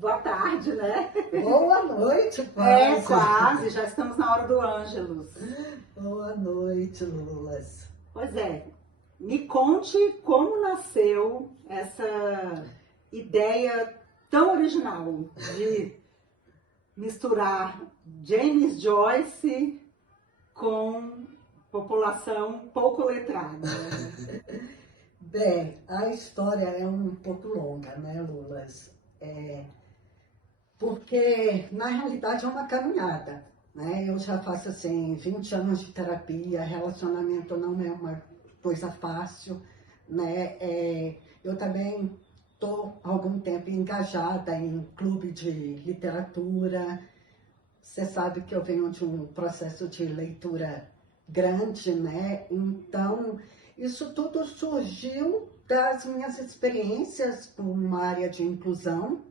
Boa tarde, né? Boa noite, É, quase. quase, já estamos na hora do Ângelus. Boa noite, Lulas. Pois é, me conte como nasceu essa ideia tão original de misturar James Joyce com população pouco letrada. Bem, a história é um pouco longa, né, Lulas? Porque, na realidade, é uma caminhada, né? Eu já faço, assim, 20 anos de terapia, relacionamento não é uma coisa fácil, né? Eu também estou há algum tempo engajada em clube de literatura. Você sabe que eu venho de um processo de leitura grande, né? Então, isso tudo surgiu das minhas experiências com uma área de inclusão,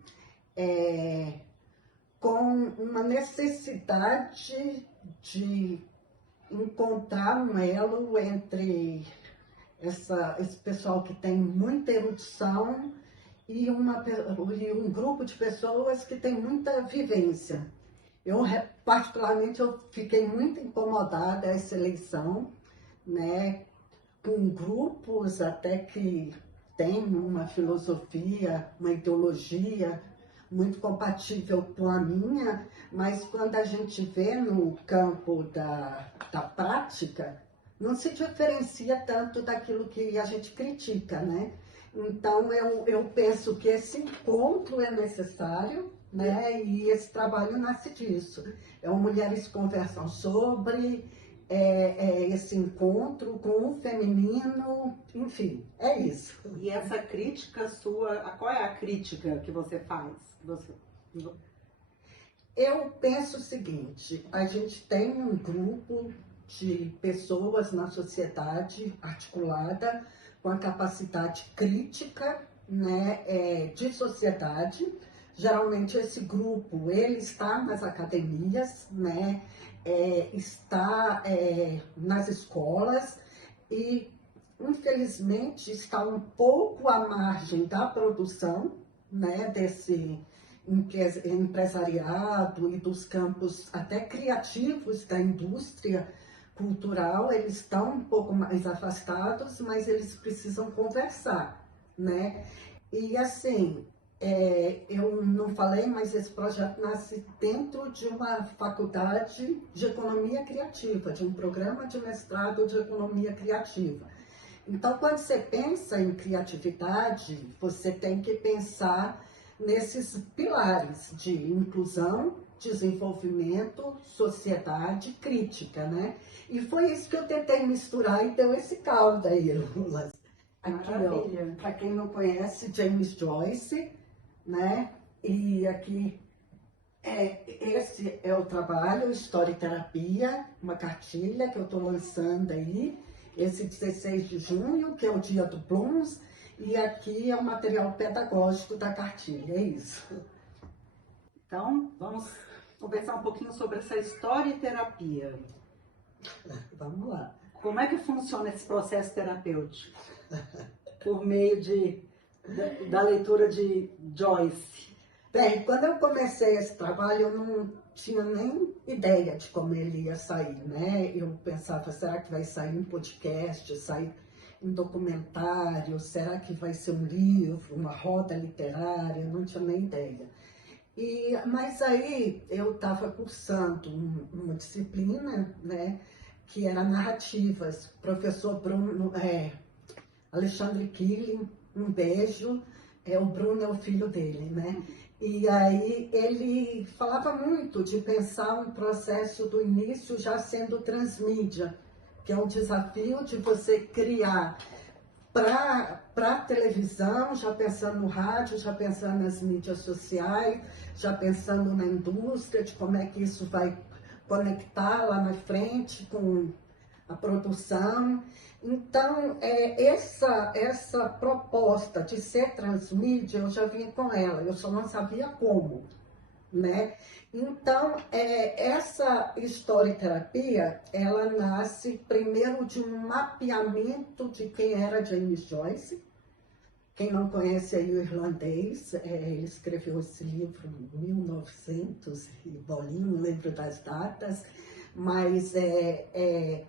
é, com uma necessidade de encontrar um elo entre esse pessoal que tem muita erudição e um grupo de pessoas que tem muita vivência. Particularmente, eu fiquei muito incomodada essa eleição, né, com grupos até que têm uma filosofia, uma ideologia muito compatível com a minha, mas quando a gente vê no campo da prática, não se diferencia tanto daquilo que a gente critica, né? Então, eu penso que esse encontro é necessário, né? E esse trabalho nasce disso. Mulheres conversam sobre esse encontro com o feminino, enfim, é isso. E essa crítica sua, qual é a crítica que você faz? Eu penso o seguinte, a gente tem um grupo de pessoas na sociedade articulada com a capacidade crítica, né, de sociedade. Geralmente esse grupo, ele está nas academias, né, está nas escolas e, infelizmente, está um pouco à margem da produção, né, desse empresariado e dos campos até criativos da indústria cultural. Eles estão um pouco mais afastados, mas eles precisam conversar, né? E assim, eu não falei, mas esse projeto nasce dentro de uma faculdade de economia criativa, de um programa de mestrado de economia criativa. Então, quando você pensa em criatividade, você tem que pensar nesses pilares de inclusão, desenvolvimento, sociedade, crítica, né? E foi isso que eu tentei misturar e deu esse caldo aí, Lula. Aqui, ó, para quem não conhece, James Joyce, né? E aqui, esse é o trabalho, História e Terapia, uma cartilha que eu estou lançando aí, esse 16 de junho, que é o dia do Blues, e aqui é o material pedagógico da cartilha, é isso. Então, vamos conversar um pouquinho sobre essa história e terapia. Vamos lá. Como é que funciona esse processo terapêutico? Por meio da leitura de Joyce. Bem, quando eu comecei esse trabalho, eu não tinha nem ideia de como ele ia sair, né? Eu pensava, será que vai sair um podcast, sair um documentário, será que vai ser um livro, uma roda literária? Eu não tinha nem ideia. Mas aí eu estava cursando uma disciplina, né, que era narrativas. Professor Bruno, Alexandre Killing, um beijo. O Bruno é o filho dele, né? E aí ele falava muito de pensar um processo do início já sendo transmídia, que é um desafio de você criar para a televisão, já pensando no rádio, já pensando nas mídias sociais, já pensando na indústria, de como é que isso vai conectar lá na frente com a produção. Então, essa proposta de ser transmídia, eu já vinha com ela, eu só não sabia como, né? Então, essa historieterapia, ela nasce primeiro de um mapeamento de quem era James Joyce, Quem não conhece aí o irlandês, ele escreveu esse livro em 1900 e bolinho, não lembro das datas, mas é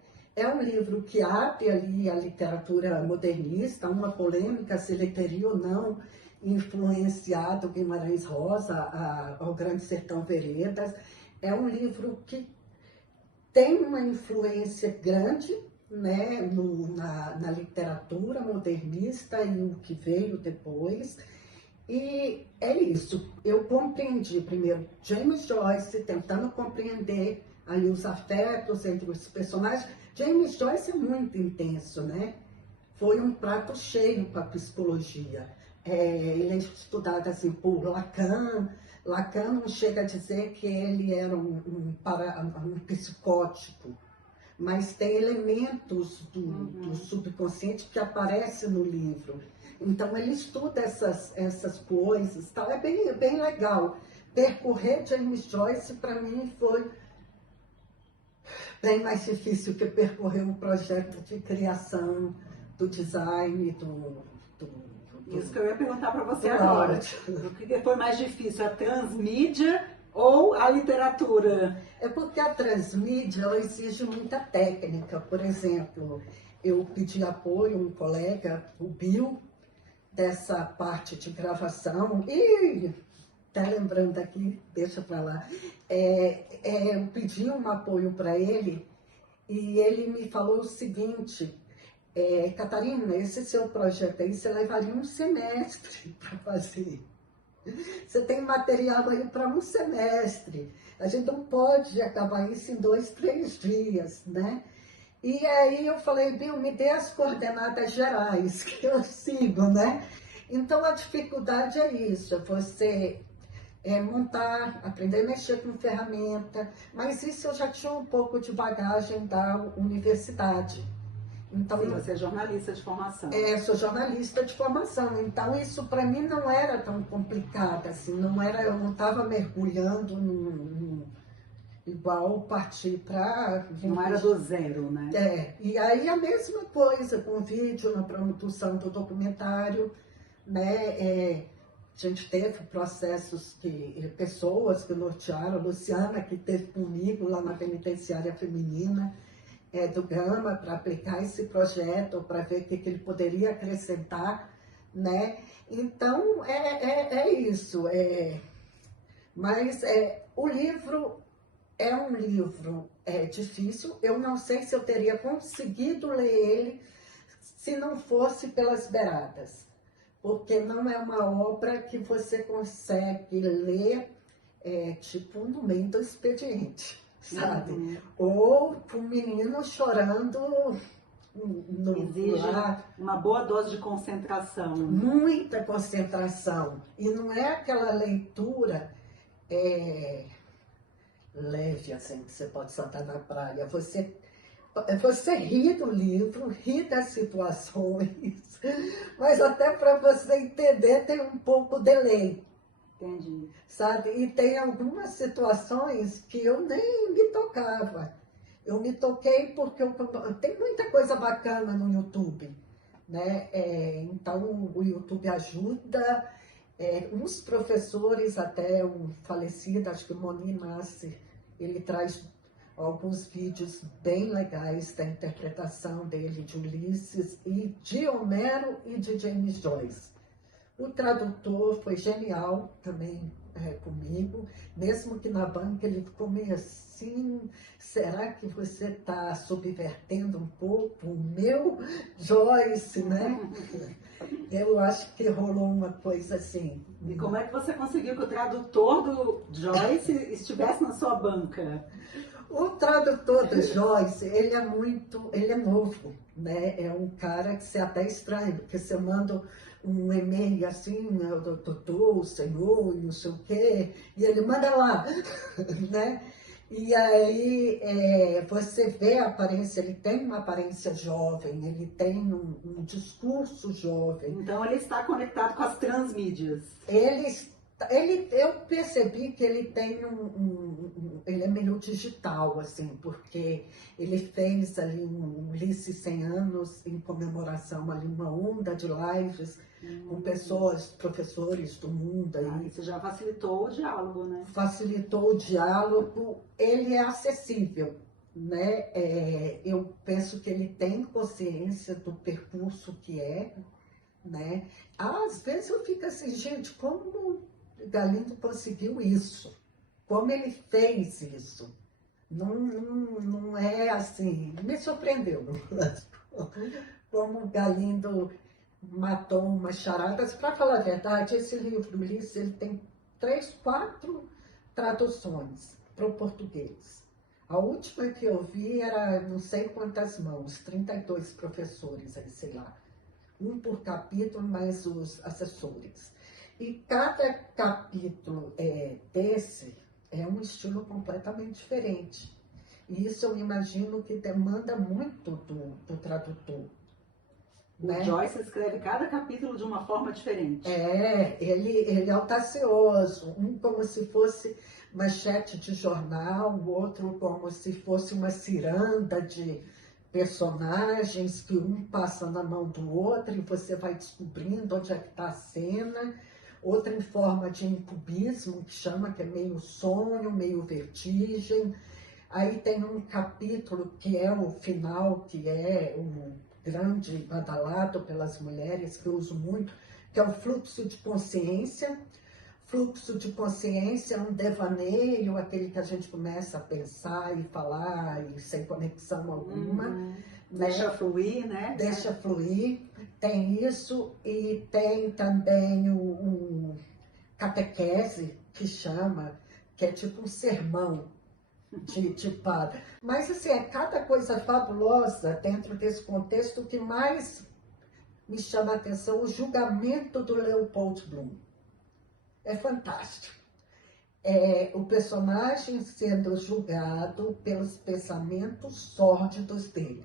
um livro que abre ali a literatura modernista, uma polêmica se ele teria ou não influenciado Guimarães Rosa ao Grande Sertão Veredas. É um livro que tem uma influência grande, né, na literatura modernista e o que veio depois. E é isso. Eu compreendi primeiro James Joyce, tentando compreender ali os afetos entre os personagens. James Joyce é muito intenso, né? Foi um prato cheio para a psicologia. Ele é estudado assim por Lacan. Lacan não chega a dizer que ele era um psicótico, mas tem elementos do subconsciente que aparecem no livro. Então ele estuda essas coisas, tal. É bem legal. Percorrer James Joyce, para mim, foi bem mais difícil que percorrer um projeto de criação, do design, Isso que eu ia perguntar para você agora. O que foi mais difícil, a transmídia ou a literatura? É porque a transmídia ela exige muita técnica. Por exemplo, eu pedi apoio a um colega, o Bill, dessa parte de gravação, e tá lembrando aqui, deixa para lá, eu pedi um apoio para ele e ele me falou o seguinte: Catarina, esse seu projeto aí, você levaria um semestre para fazer. Você tem material aí para um semestre. A gente não pode acabar isso em 2, 3 dias, né? E aí eu falei, Bill, me dê as coordenadas gerais que eu sigo, né? Então a dificuldade é isso, é você montar, aprender a mexer com ferramenta, mas isso eu já tinha um pouco de bagagem da universidade. Então, sim, você é jornalista de formação. Sou jornalista de formação, então isso para mim não era tão complicado, assim, eu não estava mergulhando igual partir para... Não era do zero, né? E aí a mesma coisa com o vídeo, na produção do documentário, né? A gente teve processos pessoas que nortearam, a Luciana, que esteve comigo lá na penitenciária feminina, do Gama, para aplicar esse projeto, para ver o que ele poderia acrescentar, né? Então, é isso. Mas o livro é um livro difícil. Eu não sei se eu teria conseguido ler ele se não fosse pelas beiradas, porque não é uma obra que você consegue ler tipo no meio do expediente, sabe? Uhum. Ou um menino chorando exige uma boa dose de concentração. Muita concentração. E não é aquela leitura leve, assim, que você pode saltar na praia. Você ri do livro, ri das situações, mas até para você entender tem um pouco de delay. Entendi. Sabe? E tem algumas situações que eu nem me tocava. Eu me toquei porque tem muita coisa bacana no YouTube, né? Então o YouTube ajuda. Uns professores, até um falecido, acho que o Moni Nasser, ele traz alguns vídeos bem legais da interpretação dele de Ulisses e de Homero e de James Joyce. O tradutor foi genial também comigo, mesmo que na banca ele ficou meio assim, será que você está subvertendo um pouco o meu Joyce, né? Eu acho que rolou uma coisa assim. E como é que você conseguiu que o tradutor do Joyce estivesse na sua banca? O tradutor do Joyce, ele é novo, né? É um cara que você até estranha, porque você manda um e-mail assim, né, o doutor, o senhor, e não sei o quê, e ele manda lá, né? E aí você vê a aparência, ele tem uma aparência jovem, ele tem um discurso jovem. Então ele está conectado com as transmídias. Ele Eu percebi que ele tem ele é meio digital, assim, porque ele fez ali um Ulisses 100 anos em comemoração ali, uma onda de lives com pessoas, professores do mundo aí. Isso já facilitou o diálogo, né? Facilitou o diálogo, ele é acessível, né? Eu penso que ele tem consciência do percurso que é, né? Às vezes eu fico assim, gente, como Galindo conseguiu isso? Como ele fez isso? Não é assim, me surpreendeu. Como Galindo matou umas charadas. Para falar a verdade, esse livro do Ulisses, ele tem 3, 4 traduções para o português. A última que eu vi era não sei quantas mãos, 32 professores, aí, sei lá. Um por capítulo, mais os assessores. E cada capítulo desse é um estilo completamente diferente. E isso eu imagino que demanda muito do tradutor. O Joyce escreve cada capítulo de uma forma diferente. Ele é audacioso, um como se fosse manchete de jornal, o outro como se fosse uma ciranda de personagens que um passa na mão do outro e você vai descobrindo onde é que está a cena. Outra em forma de incubismo, que chama, que é meio sonho, meio vertigem. Aí tem um capítulo que é o final, que é o grande badalado pelas mulheres, que eu uso muito, que é o fluxo de consciência. Fluxo de consciência é um devaneio, aquele que a gente começa a pensar e falar e sem conexão alguma. Né? Deixa fluir, né? Deixa fluir. Tem isso e tem também o catequese, que chama, que é tipo um sermão de padre. Mas assim, é cada coisa fabulosa dentro desse contexto. Que mais me chama a atenção, o julgamento do Leopold Bloom. É fantástico. O personagem sendo julgado pelos pensamentos sórdidos dele.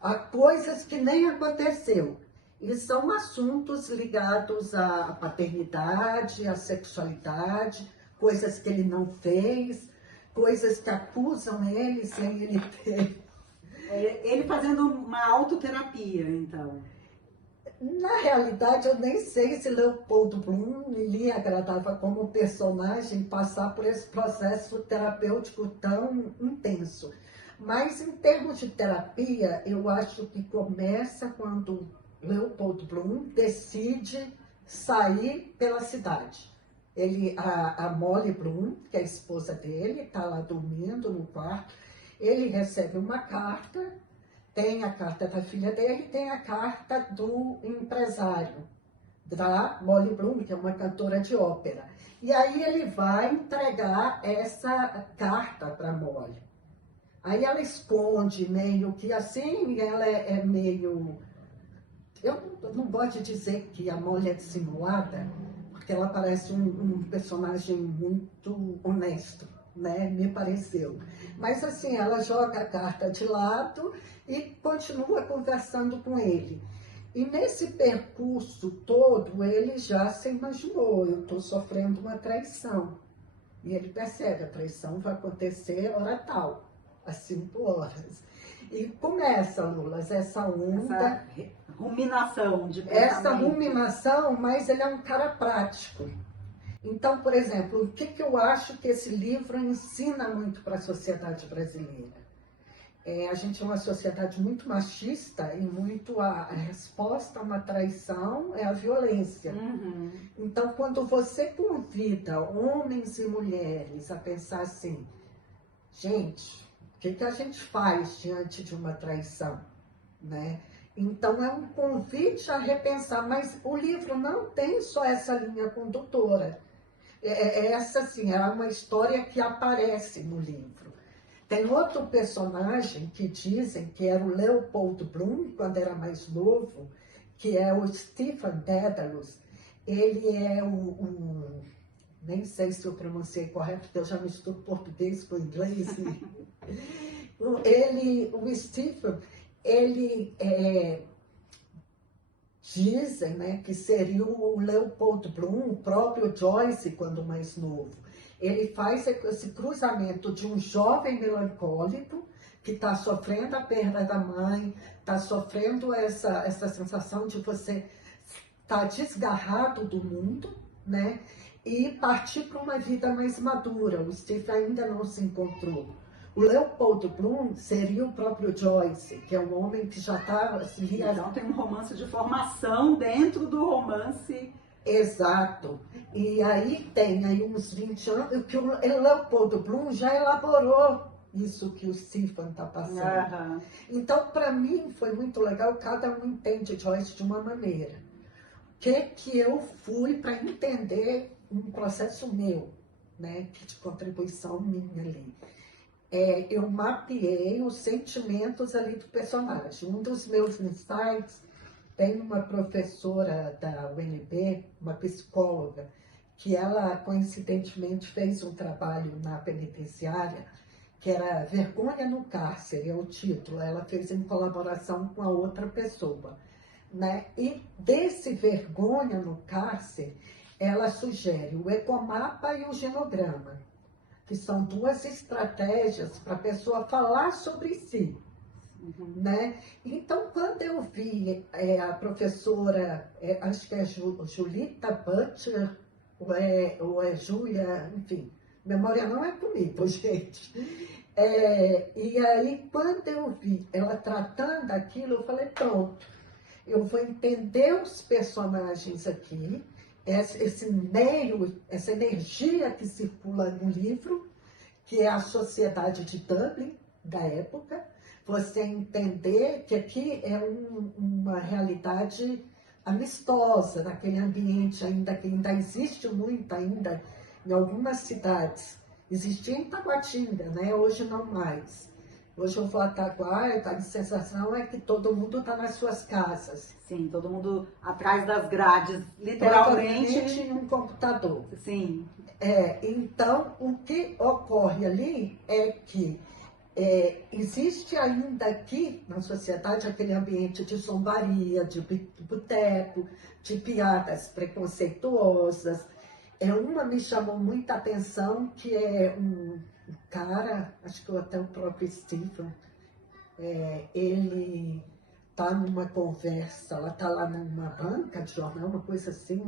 Há coisas que nem aconteceu. E são assuntos ligados à paternidade, à sexualidade, coisas que ele não fez, coisas que acusam ele sem ele ter. Ele fazendo uma autoterapia, então. Na realidade, eu nem sei se Leopoldo Bloom lhe agradava como personagem passar por esse processo terapêutico tão intenso. Mas, em termos de terapia, eu acho que começa quando Leopoldo Bloom decide sair pela cidade. A Molly Bloom, que é a esposa dele, está lá dormindo no quarto. Ele recebe uma carta. Tem a carta da filha dele, tem a carta do empresário, da Molly Bloom, que é uma cantora de ópera. E aí ele vai entregar essa carta para Molly. Aí ela esconde meio que assim, ela é meio... Eu não gosto de dizer que a Molly é dissimulada, porque ela parece um personagem muito honesto. Né, me pareceu. Mas assim, ela joga a carta de lado e continua conversando com ele. E nesse percurso todo, ele já se imaginou, eu estou sofrendo uma traição. E ele percebe, a traição vai acontecer hora tal, às 5 horas. E começa, Lulas, essa onda... Essa ruminação de pensamento. Essa ruminação, mas ele é um cara prático. Então, por exemplo, o que eu acho que esse livro ensina muito para a sociedade brasileira? A gente é uma sociedade muito machista e muito a resposta a uma traição é a violência. Uhum. Então, quando você convida homens e mulheres a pensar assim, gente, o que a gente faz diante de uma traição? Né? Então, é um convite a repensar, mas o livro não tem só essa linha condutora. Essa, assim, é uma história que aparece no livro. Tem outro personagem que dizem que era o Leopold Bloom, quando era mais novo, que é o Stephen Dedalus. Ele é nem sei se eu pronunciei correto, porque eu já misturo português com inglês. O Stephen, ele dizem, né, que seria o Leopold Bloom, o próprio Joyce, quando mais novo. Ele faz esse cruzamento de um jovem melancólico que está sofrendo a perda da mãe, está sofrendo essa sensação de você estar desgarrado do mundo, né? E partir para uma vida mais madura. O Steve ainda não se encontrou. O Leopold Bloom seria o próprio Joyce, que é um homem que já está... Então tem um romance de formação dentro do romance. Exato. E aí tem aí uns 20 anos que o Leopold Bloom já elaborou isso que o Stephen está passando. Uhum. Então, para mim, foi muito legal, cada um entende Joyce de uma maneira. O que eu fui para entender um processo meu, né, de contribuição minha ali. Eu mapeei os sentimentos ali do personagem. Um dos meus insights, tem uma professora da UNB, uma psicóloga, que ela coincidentemente fez um trabalho na penitenciária, que era Vergonha no Cárcere, é o título. Ela fez em colaboração com a outra pessoa, né? E desse Vergonha no Cárcere, ela sugere o ecomapa e o genograma, que são duas estratégias para a pessoa falar sobre si. Uhum. Né? Então, quando eu vi a professora, acho que é Julita Butler, ou é Júlia, enfim, memória não é comigo, gente. E aí, quando eu vi ela tratando aquilo, eu falei, pronto, eu vou entender os personagens aqui, esse meio, essa energia que circula no livro, que é a sociedade de Dublin da época, você entender que aqui é uma realidade amistosa, naquele ambiente ainda que ainda existe muito ainda em algumas cidades. Existia em Taguatinga, né? Hoje não mais. Hoje eu vou a Taguá, a sensação é que todo mundo está nas suas casas. Sim, todo mundo atrás das grades, literalmente. Em um computador. Sim. Então, o que ocorre ali é que existe ainda aqui na sociedade aquele ambiente de zombaria, de boteco, de piadas preconceituosas. Uma me chamou muita atenção, que é um cara, acho que até o próprio Stephen, ele está numa conversa, ela está lá numa banca de jornal, uma coisa assim,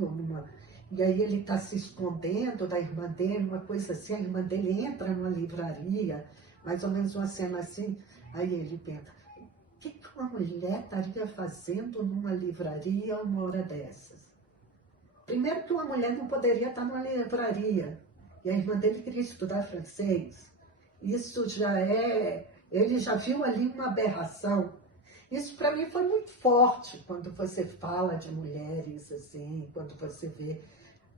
e aí ele está se escondendo da irmã dele, uma coisa assim, a irmã dele entra numa livraria, mais ou menos uma cena assim, aí ele pensa, o que uma mulher estaria fazendo numa livraria a uma hora dessas? Primeiro que uma mulher não poderia estar numa livraria, e a irmã dele queria estudar francês. Isso ele já viu ali uma aberração. Isso para mim foi muito forte, quando você fala de mulheres, assim, quando você vê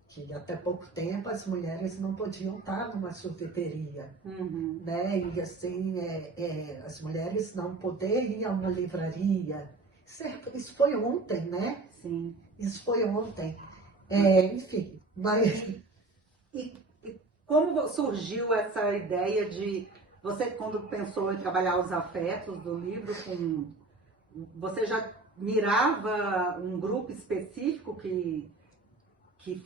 que até pouco tempo as mulheres não podiam estar numa sorveteria, Uhum. né? E assim, as mulheres não poderiam ir a uma livraria. Isso foi ontem, né? Sim. Isso foi ontem. Enfim, mas... E como surgiu essa ideia de... Você, quando pensou em trabalhar os afetos do livro, você já mirava um grupo específico que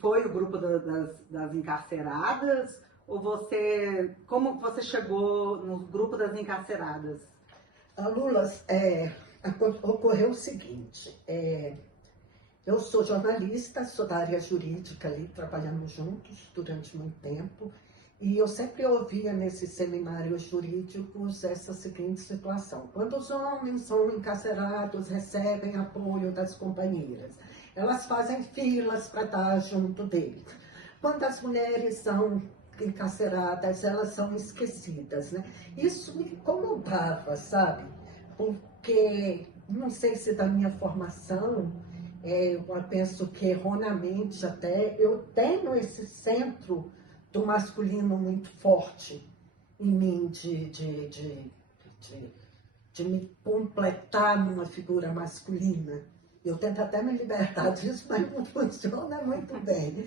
foi o grupo das encarceradas? Ou como você chegou no grupo das encarceradas? Lula, ocorreu o seguinte, eu sou jornalista, sou da área jurídica ali, trabalhamos juntos durante muito tempo, e eu sempre ouvia nesses seminários jurídicos essa seguinte situação: quando os homens são encarcerados, recebem apoio das companheiras, elas fazem filas para estar junto deles. Quando as mulheres são encarceradas, elas são esquecidas, né? Isso me incomodava, sabe? Porque, não sei se da minha formação, eu penso que erroneamente até, eu tenho esse centro do masculino muito forte em mim, de me completar numa figura masculina. Eu tento até me libertar disso, mas não funciona muito bem.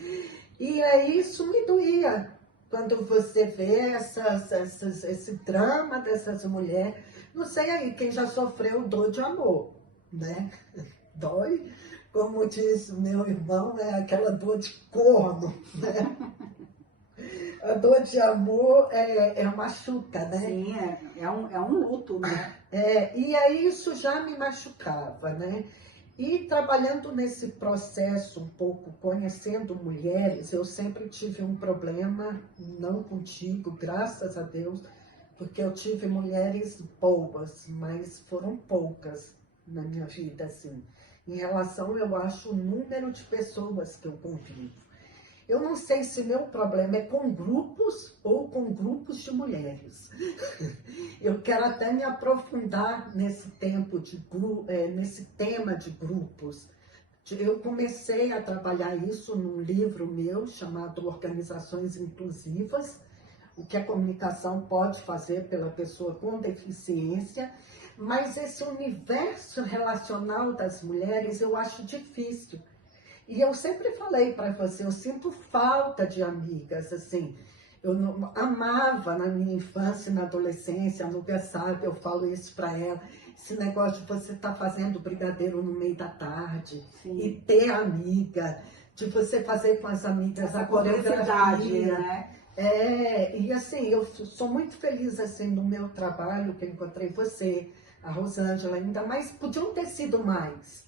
E aí isso me doía, quando você vê esse drama dessas mulheres. Não sei aí, quem já sofreu dor de amor, né? Dói, como diz meu irmão, é aquela dor de corno, né? A dor de amor é machuca, né? Sim, é um luto, né? E aí isso já me machucava, né? E trabalhando nesse processo um pouco, conhecendo mulheres, eu sempre tive um problema, não contigo, graças a Deus, porque eu tive mulheres boas, mas foram poucas na minha vida, assim. Em relação, eu acho, o número de pessoas que eu convivo. Eu não sei se meu problema é com grupos ou com grupos de mulheres. Eu quero até me aprofundar nesse nesse tema de grupos. Eu comecei a trabalhar isso num livro meu chamado Organizações Inclusivas, o que a comunicação pode fazer pela pessoa com deficiência, mas esse universo relacional das mulheres eu acho difícil. E eu sempre falei para você, eu sinto falta de amigas, assim. Amava na minha infância e na adolescência, a Nubia sabe, eu falo isso para ela, esse negócio de você estar fazendo brigadeiro no meio da tarde, Sim. E ter amiga, de você fazer com as amigas Essa a coreografia, né? E assim, eu sou muito feliz assim no meu trabalho, que eu encontrei você, a Rosângela, ainda mais, podiam ter sido mais,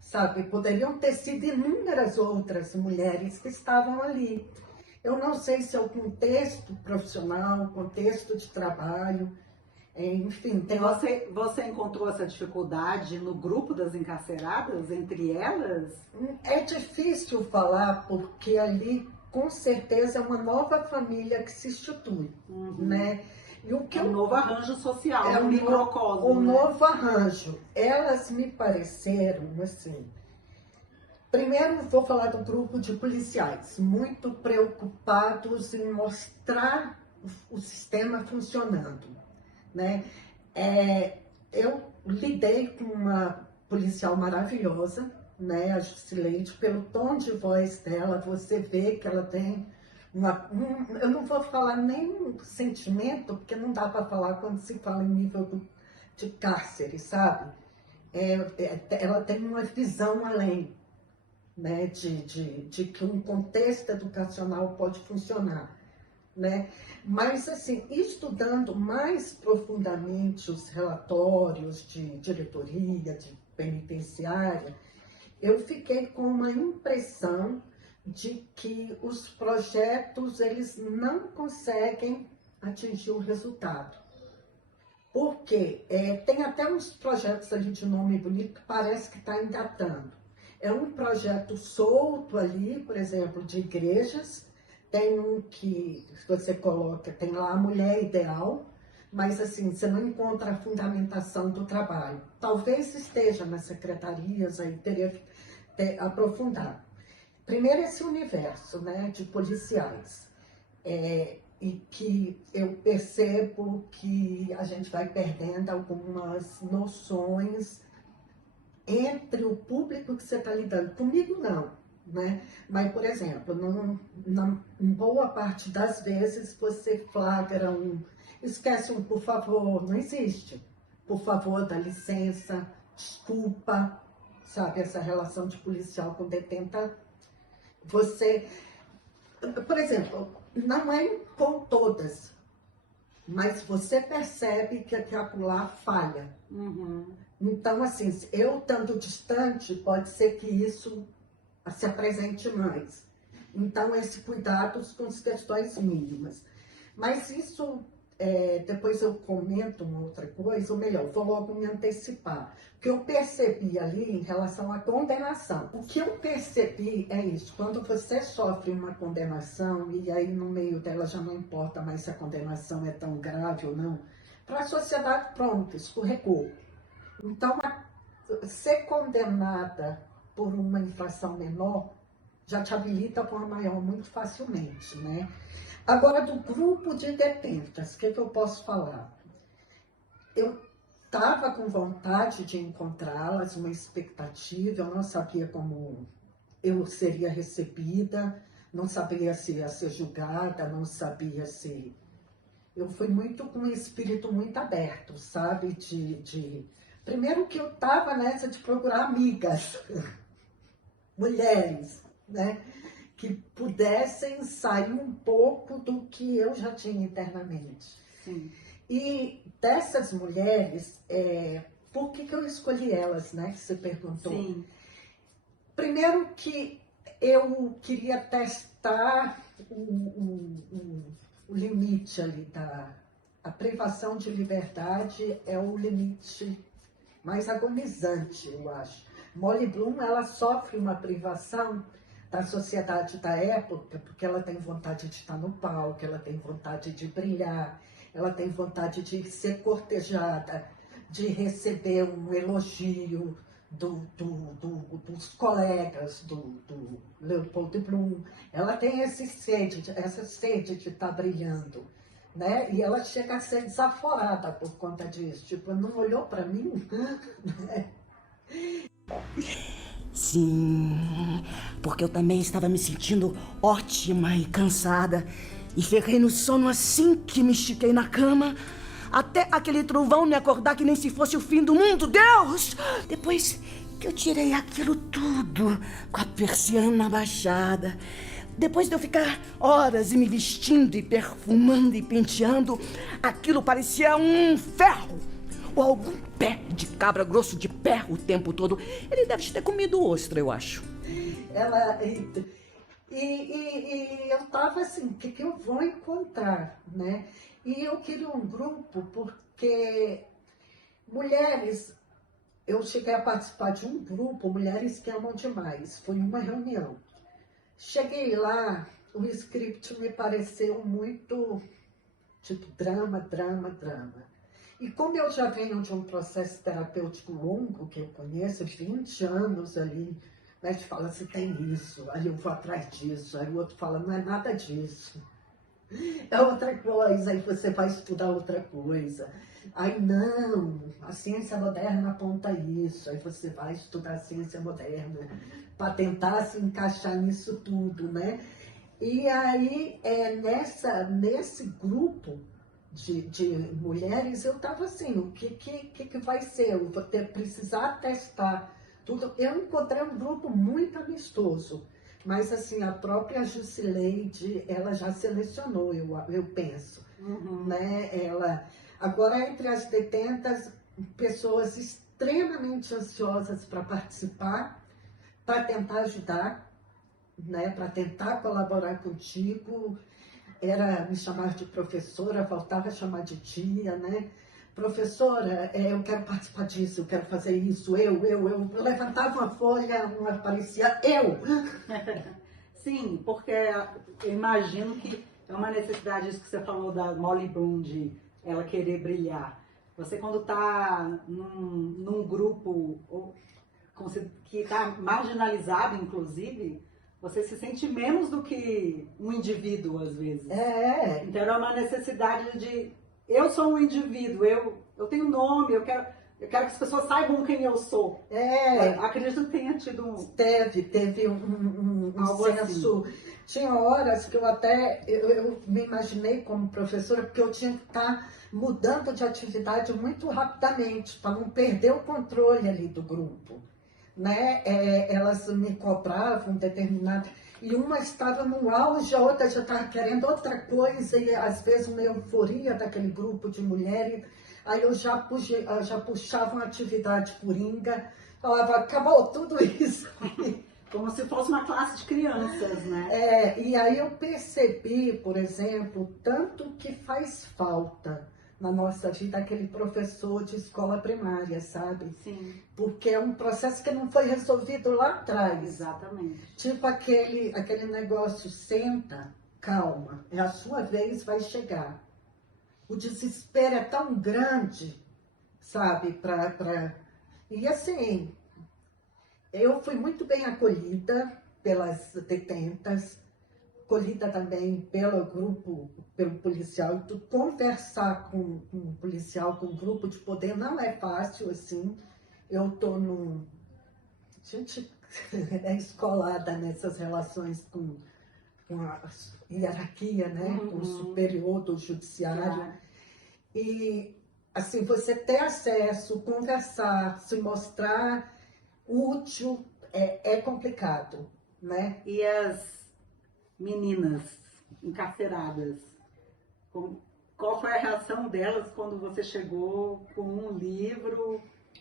sabe? Poderiam ter sido inúmeras outras mulheres que estavam ali. Eu não sei se é o contexto profissional, o contexto de trabalho, enfim, tem Você encontrou essa dificuldade no grupo das encarceradas, entre elas? É difícil falar, porque ali, com certeza, é uma nova família que se institui, né? E o que um novo arranjo social, é um microcosmo, um né? novo arranjo. Elas me pareceram, assim... Primeiro, vou falar do grupo de policiais, muito preocupados em mostrar o sistema funcionando, né? Eu lidei com uma policial maravilhosa, né, a Jusileide, pelo tom de voz dela, você vê que ela tem eu não vou falar nem um sentimento, porque não dá para falar quando se fala em nível de cárcere, sabe? Ela tem uma visão além, né, de que um contexto educacional pode funcionar, né? Mas, assim, estudando mais profundamente os relatórios de diretoria, de penitenciária, eu fiquei com uma impressão de que os projetos, eles não conseguem atingir o resultado. Porque tem até uns projetos ali de nome bonito que parece que está engatando. É um projeto solto ali, por exemplo, de igrejas. Tem um que você coloca, tem lá a mulher ideal, mas assim, você não encontra a fundamentação do trabalho. Talvez esteja nas secretarias, aí teria que aprofundar. Primeiro esse universo, né, de policiais. E que eu percebo que a gente vai perdendo algumas noções entre o público que você está lidando. Comigo não, né? Mas, por exemplo, em boa parte das vezes você flagra esquece por favor, não existe. Por favor, dá licença, desculpa, sabe? Essa relação de policial com detenta. Você, por exemplo, não é com todas, mas você percebe que aquilo lá falha. Então, assim, eu estando distante, pode ser que isso se apresente mais. Então, esse cuidado com as questões mínimas. Mas isso, depois eu comento uma outra coisa, ou melhor, vou logo me antecipar. O que eu percebi ali em relação à condenação. O que eu percebi é isso, quando você sofre uma condenação, e aí no meio dela já não importa mais se a condenação é tão grave ou não, para a sociedade, pronto, escorregou. Então, ser condenada por uma infração menor já te habilita para uma maior muito facilmente, né? Agora, do grupo de detentas, o que eu posso falar? Eu estava com vontade de encontrá-las, uma expectativa, eu não sabia como eu seria recebida, não sabia se ia ser julgada, não sabia se... Eu fui muito com um espírito muito aberto, sabe? Primeiro que eu estava nessa de procurar amigas. mulheres, né? Que pudessem sair um pouco do que eu já tinha internamente. Sim. E dessas mulheres, por que eu escolhi elas, né? Que você perguntou. Sim. Primeiro que eu queria testar o limite ali a privação de liberdade é o limite mais agonizante, eu acho. Molly Bloom, ela sofre uma privação da sociedade da época, porque ela tem vontade de estar no palco, ela tem vontade de brilhar, ela tem vontade de ser cortejada, de receber um elogio dos colegas do Leopold Bloom. Ela tem essa sede de estar brilhando, né? E ela chega a ser desaforada por conta disso. Tipo, não olhou para mim, né? Sim, porque eu também estava me sentindo ótima e cansada. E ferrei no sono assim que me estiquei na cama, até aquele trovão me acordar que nem se fosse o fim do mundo. Deus! Depois que eu tirei aquilo tudo, com a persiana baixada, depois de eu ficar horas e me vestindo e perfumando e penteando, aquilo parecia um ferro. Ou algum pé de cabra grosso de pé o tempo todo. Ele deve ter comido ostra, eu acho. E eu tava assim, o que eu vou encontrar, né? E eu queria um grupo porque mulheres, eu cheguei a participar de um grupo, Mulheres que Amam Demais, foi uma reunião. Cheguei lá, o script me pareceu muito, tipo, drama, drama, drama. E como eu já venho de um processo terapêutico longo, que eu conheço, 20 anos ali, né, a gente fala, você tem isso, aí eu vou atrás disso, aí o outro fala, não é nada disso, é outra coisa, aí você vai estudar outra coisa. Aí não, a ciência moderna aponta isso, aí você vai estudar a ciência moderna para tentar se encaixar nisso tudo, né? E aí, nesse grupo de mulheres, eu estava assim, o que vai ser? Eu vou precisar testar tudo. Eu encontrei um grupo muito amistoso, mas assim, a própria Jusileide, ela já selecionou, eu penso, né? Agora, entre as detentas, pessoas extremamente ansiosas para participar, para tentar ajudar, né, para tentar colaborar contigo, me chamar de professora, faltava chamar de tia, né? Professora, eu quero participar disso, eu quero fazer isso, eu levantava uma folha, não aparecia eu. Sim, porque eu imagino que é uma necessidade, isso que você falou da Molly Bloom, de ela querer brilhar. Você quando está num grupo que está marginalizado, inclusive, você se sente menos do que um indivíduo, às vezes. Então era uma necessidade de... Eu sou um indivíduo, eu tenho nome, eu quero que as pessoas saibam quem eu sou. Acredito que tenha tido Teve um senso... Assim. Tinha horas que eu me imaginei como professora, porque eu tinha que estar mudando de atividade muito rapidamente, para não perder o controle ali do grupo. Né? Elas me cobravam determinado, e uma estava no auge, a outra já estava querendo outra coisa, e às vezes uma euforia daquele grupo de mulheres, aí eu já puxava uma atividade coringa, falava, acabou tudo isso. Como se fosse uma classe de crianças, né? E aí eu percebi, por exemplo, tanto que faz falta na nossa vida aquele professor de escola primária, sabe? Sim. Porque é um processo que não foi resolvido lá atrás. Exatamente. Tipo aquele negócio, senta, calma, é a sua vez, vai chegar. O desespero é tão grande, sabe? E assim, eu fui muito bem acolhida pelas detentas, acolhida também pelo policial. Tu conversar com um policial, com um grupo de poder, não é fácil, assim. Eu tô gente é escolada nessas relações com a hierarquia, né? Com o superior do judiciário. E, assim, você ter acesso, conversar, se mostrar útil, é complicado, né? E as meninas encarceradas, qual foi a reação delas quando você chegou com um livro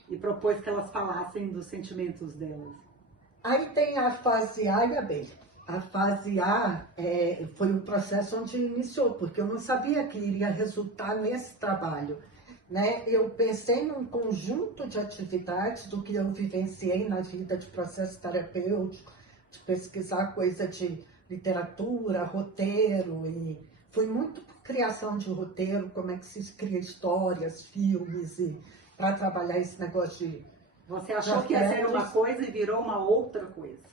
e propôs que elas falassem dos sentimentos delas? Aí tem a fase A e a B. A fase A foi o processo onde iniciou, porque eu não sabia que iria resultar nesse trabalho, né? Eu pensei num conjunto de atividades do que eu vivenciei na vida de processo terapêutico, de pesquisar coisa de literatura, roteiro, e fui muito por criação de roteiro, como é que se cria histórias, filmes, e para trabalhar esse negócio de... Você achou que ia ser uma coisa e virou uma outra coisa?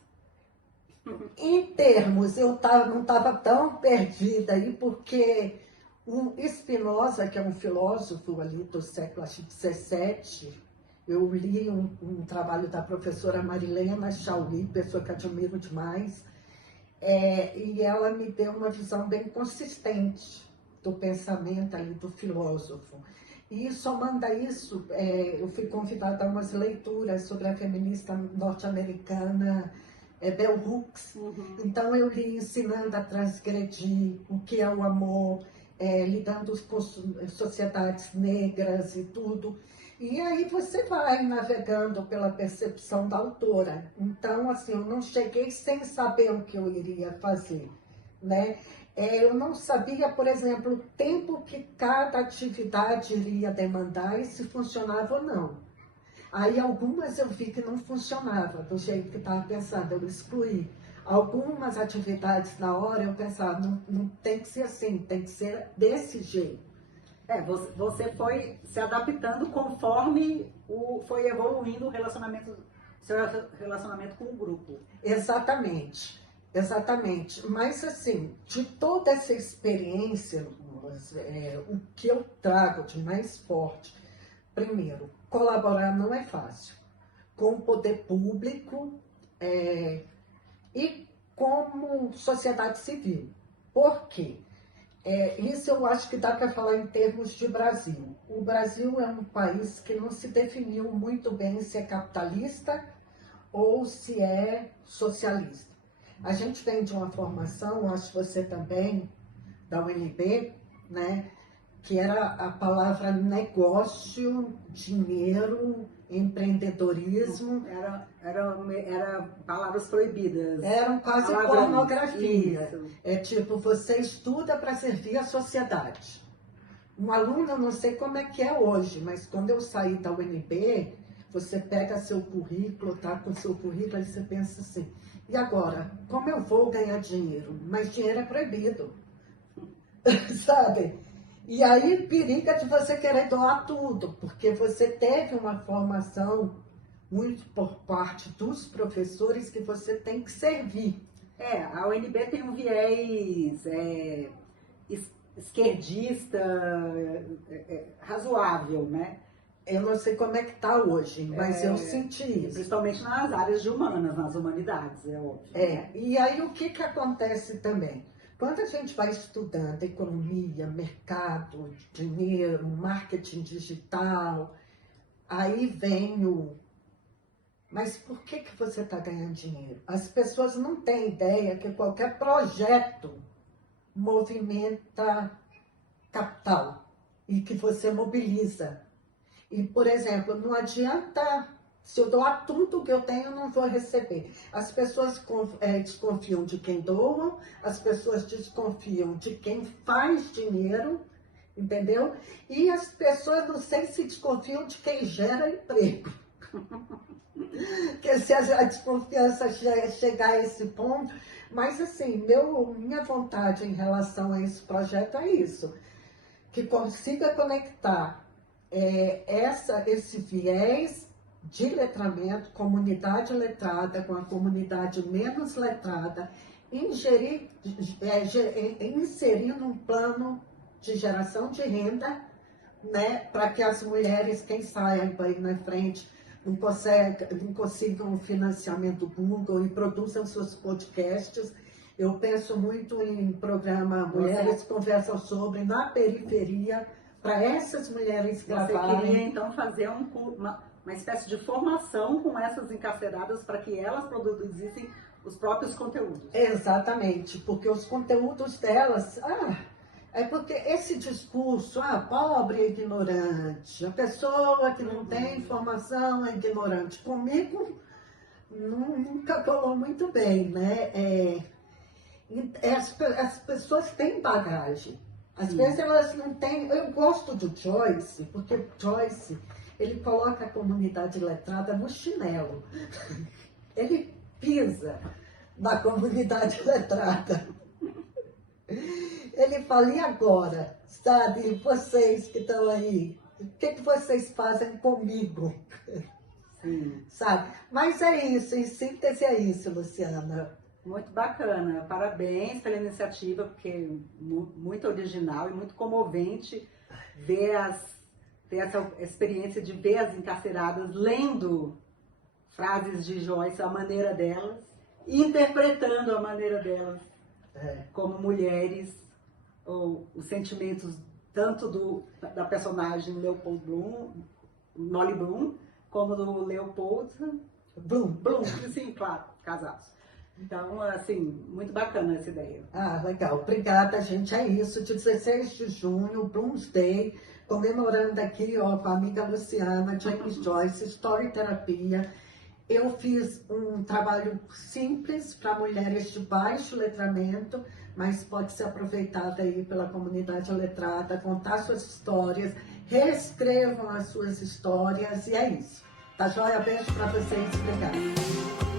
Em termos, eu não estava tão perdida aí, porque o Spinoza, que é um filósofo ali do século XVII, eu li um trabalho da professora Marilena Chaui, pessoa que admiro demais, e ela me deu uma visão bem consistente do pensamento ali do filósofo. E somando a isso, eu fui convidada a umas leituras sobre a feminista norte-americana Bell Hooks. Então eu li Ensinando a Transgredir, o que é o amor, lidando com sociedades negras e tudo. E aí você vai navegando pela percepção da autora. Então, assim, eu não cheguei sem saber o que eu iria fazer, né? Eu não sabia, por exemplo, o tempo que cada atividade iria demandar e se funcionava ou não. Aí algumas eu vi que não funcionava do jeito que estava pensando, eu excluí. Algumas atividades na hora eu pensava, não tem que ser assim, tem que ser desse jeito. Você foi se adaptando conforme foi evoluindo seu relacionamento com o grupo. Exatamente. Exatamente, mas assim, de toda essa experiência, o que eu trago de mais forte, primeiro, colaborar não é fácil, com o poder público e como sociedade civil. Por quê? Isso eu acho que dá para falar em termos de Brasil. O Brasil é um país que não se definiu muito bem se é capitalista ou se é socialista. A gente vem de uma formação, acho que você também, da UNB, né, que era a palavra negócio, dinheiro, empreendedorismo. Era palavras proibidas. Eram quase Palavrões. pornografia. Isso. Tipo, você estuda para servir a sociedade. Um aluno, eu não sei como é que é hoje, mas quando eu saí da UNB, você pega seu currículo, tá com seu currículo, e você pensa assim, e agora, como eu vou ganhar dinheiro? Mas dinheiro é proibido, sabe? E aí periga de você querer doar tudo, porque você teve uma formação muito por parte dos professores que você tem que servir. A UNB tem um viés esquerdista razoável, né? Eu não sei como é que está hoje, mas eu senti isso. Principalmente nas áreas de humanas, nas humanidades, é óbvio. Né? E aí o que acontece também? Quando a gente vai estudando economia, mercado, dinheiro, marketing digital, aí vem mas por que você está ganhando dinheiro? As pessoas não têm ideia que qualquer projeto movimenta capital e que você mobiliza. E, por exemplo, não adianta, se eu doar tudo que eu tenho, eu não vou receber. As pessoas desconfiam de quem doa, as pessoas desconfiam de quem faz dinheiro, entendeu? E as pessoas, não sei se desconfiam de quem gera emprego. Porque se a desconfiança chegar a esse ponto... Mas, assim, minha vontade em relação a esse projeto é isso. Que consiga conectar esse viés de letramento, comunidade letrada com a comunidade menos letrada, inserir num plano de geração de renda, né, para que as mulheres, quem saiam aí na frente, não consigam um financiamento Google e produzam seus podcasts. Eu penso muito em programa Mulheres Conversam Sobre, na periferia, para essas mulheres gravarem. Você queria, então, fazer uma uma espécie de formação com essas encarceradas para que elas produzissem os próprios conteúdos. Exatamente, porque os conteúdos delas, é porque esse discurso, pobre é ignorante, a pessoa que não tem informação é ignorante. Comigo nunca colou muito bem, né? As pessoas têm bagagem. Às vezes elas não têm. Eu gosto do Joyce, porque Joyce, ele coloca a comunidade letrada no chinelo. Ele pisa na comunidade letrada. Ele fala, e agora? Sabe, vocês que estão aí, o que vocês fazem comigo? Sim. Sabe? Mas é isso, em síntese é isso, Luciana. Muito bacana, parabéns pela iniciativa, porque é muito original e muito comovente ter essa experiência de ver as encarceradas lendo frases de Joyce à maneira delas e interpretando à maneira delas como mulheres, ou os sentimentos tanto da personagem Leopold Bloom, Molly Bloom, como do Leopold Bloom, sim, claro, casados. Então, assim, muito bacana essa ideia. Legal. Obrigada, gente. É isso. 16 de junho, Bloomsday, comemorando aqui, com a amiga Luciana, James Joyce, Story Terapia. Eu fiz um trabalho simples para mulheres de baixo letramento, mas pode ser aproveitado aí pela comunidade letrada, contar suas histórias, reescrevam as suas histórias, e é isso. Tá joia? Beijo para vocês. Obrigada.